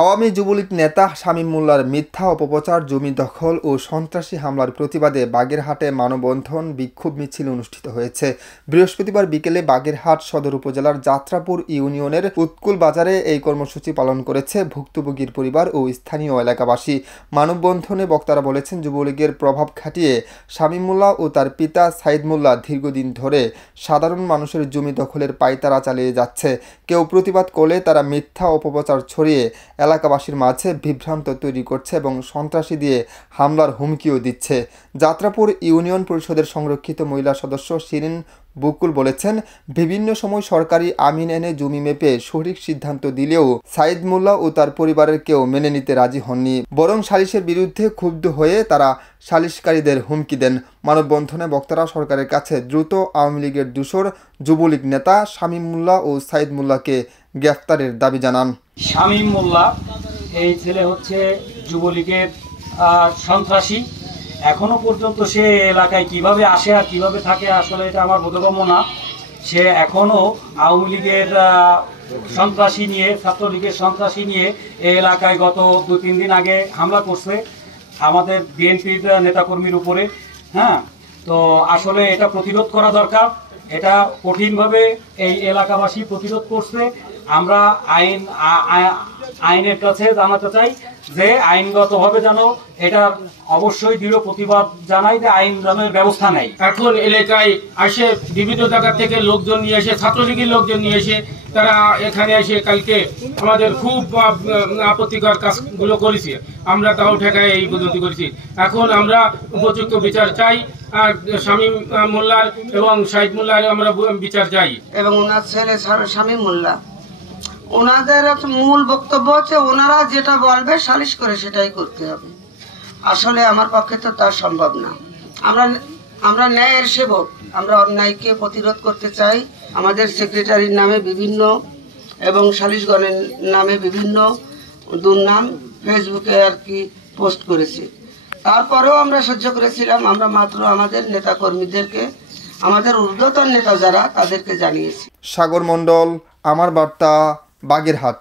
আওয়ামী যুবলীগ নেতা শামীম মোল্লার মিথ্যা অপপ্রচার, জমি দখল ও সন্ত্রাসী হামলার প্রতিবাদে বাগেরহাটে মানববন্ধন বিক্ষোভ মিছিল অনুষ্ঠিত হয়েছে। বৃহস্পতিবার বিকেলে বাগেরহাট সদর উপজেলার যাত্রাপুর ইউনিয়নের উৎকুল বাজারে এই কর্মসূচি পালন করেছে ভুক্তভোগীর পরিবার ও স্থানীয় এলাকাবাসী। মানববন্ধনে বক্তারা বলেছেন, যুবলীগের প্রভাব খাটিয়ে শামীম মোল্লা ও তার পিতা সাইদ মোল্লা দীর্ঘদিন ধরে সাধারণ মানুষের জমি দখলের পায়তারা চালিয়ে যাচ্ছে। কেউ প্রতিবাদ করলে তারা মিথ্যা অপপ্রচার ছড়িয়ে এলাকাবাসীর মাঝে বিভ্রান্ত তৈরি করছে এবং সন্ত্রাসী দিয়ে হামলার হুমকিও দিচ্ছে। যাত্রাপুর ইউনিয়ন পরিষদের সংরক্ষিত মহিলা সদস্য শিরিন বুকুল বলেছেন, বিভিন্ন সময় সরকারি আমিন এনে জমি মেপে সঠিক সিদ্ধান্ত দিলেও সাইদ মোল্লা ও তার পরিবারের কেউ মেনে নিতে রাজি হননি, বরং সালিশের বিরুদ্ধে ক্ষুব্ধ হয়ে তারা সালিশকারীদের হুমকি দেন। মানববন্ধনে বক্তারা সরকারের কাছে দ্রুত আওয়ামী লীগের দূষর যুবলীগ নেতা শামীম মোল্লা ও সাইদ মোল্লাকে গ্রেফতারের দাবি জানান। শামীম মোল্লা এই ছেলে হচ্ছে যুবলীগের সন্ত্রাসী। এখনো পর্যন্ত সে এলাকায় কিভাবে আসে আর কিভাবে থাকে আসলে এটা আমার বোধগম্য না। সে এখনো আওয়ামী লীগের সন্ত্রাসী নিয়ে, ছাত্রলীগের সন্ত্রাসী নিয়ে এই এলাকায় গত 2-3 দিন আগে হামলা করছে আমাদের বিএনপির নেতাকর্মীর উপরে। তো আসলে এটা প্রতিরোধ করা দরকার। এটা কঠিনভাবে এই এলাকাবাসী প্রতিরোধ করছে। আমরা আইনের কাছে জানাতে চাই যে আইনগতভাবে যেন এটার অবশ্যই দৃঢ় প্রতিবাদ জানাই, যে আইন ব্যবস্থা নেই। এখন এলাকায় আসে বিভিন্ন জায়গা থেকে লোকজন নিয়ে এসে, ছাত্রলীগের লোকজন নিয়ে এসে তারা এখানে এসে কালকে আমাদের খুব আপত্তিকর কাজগুলো করেছে। আমরা তাও ঠেকায় এই পদ্ধতি করেছি। এখন আমরা উপযুক্ত বিচার চাই আর শামীম মোল্লার এবং সাইদ মোল্লার আমরা বিচার চাই। এবং ওনার ছেলে শামীম মোল্লা, ওনাদের মূল বক্তব্য হচ্ছে ওনারা যেটা বলবে সালিশ করে সেটাই করতে হবে। আসলে আমার পক্ষে তো তা সম্ভব না। আমরা ন্যায়ের সেবক, আমরা অন্যায়কে প্রতিরোধ করতে চাই। আমাদের সেক্রেটারির নামে বিভিন্ন এবং সালিশগণের নামে বিভিন্ন দুর্নাম ফেসবুকে আর কি পোস্ট করেছি। তারপরেও আমরা সহ্য করেছিলাম। আমরা মাত্র আমাদের নেতা কর্মীদেরকে, আমাদের ঊর্ধ্বতন নেতা যারা, তাদেরকে জানিয়েছি। সাগর মণ্ডল, আমার বার্তা, বাগেরহাট।